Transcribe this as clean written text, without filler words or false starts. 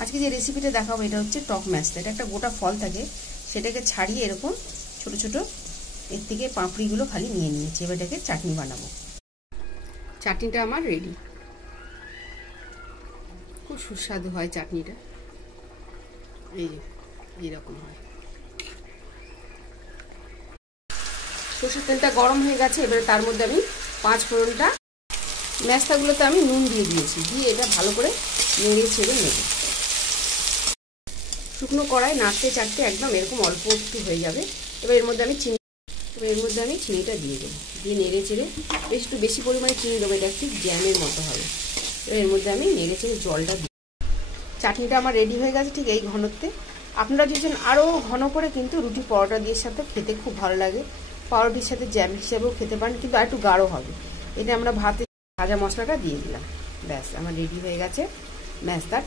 আজকে যে রেসিপিটা দেখাবো এটা হচ্ছে টক ম্যাস্তা। এটা একটা গোটা ফল থাকে, সেটাকে ছাড়িয়ে এরকম ছোট ছোট এর থেকে পাপড়িগুলো খালি নিয়ে নিয়েছি। এবার এটাকে চাটনি বানাবো। চাটনিটা আমার রেডি। খুব সুস্বাদু হয় চাটনিটা, এইরকম হয়। সরষের তেলটা গরম হয়ে গেছে, এবারে তার মধ্যে আমি 5 ফোড়নটা, ম্যাস্তাগুলোতে আমি নুন দিয়ে দিয়েছি, দিয়ে এটা ভালো করে নেড়ে ছেড়ে নেব। শুকনো কড়াই নাড়তে চাড়তে একদম এরকম অল্প একটু হয়ে যাবে। এবার এর মধ্যে আমি চিনিটা দিয়ে দেবো, দিয়ে নেড়ে চেড়ে একটু বেশি পরিমাণে চিনি দেবো, এটা একটু জ্যামের মতো হবে। এবার এর মধ্যে আমি নেড়ে চেড়ে জলটা দিই। চাটনিটা আমার রেডি হয়ে গেছে ঠিক এই ঘনত্বে। আপনারা যদি আরও ঘন করে কিন্তু রুটি পরোটা দিয়ে সাথে খেতে খুব ভালো লাগে, পাউরুটির সাথে জ্যাম হিসাবেও খেতে পারেন, কিন্তু আর একটু গাঢ় হবে। এটা আমরা ভাতে ভাজা মশলাটা দিয়ে দিলাম, ব্যাস আমার রেডি হয়ে গেছে ম্যাস্তার।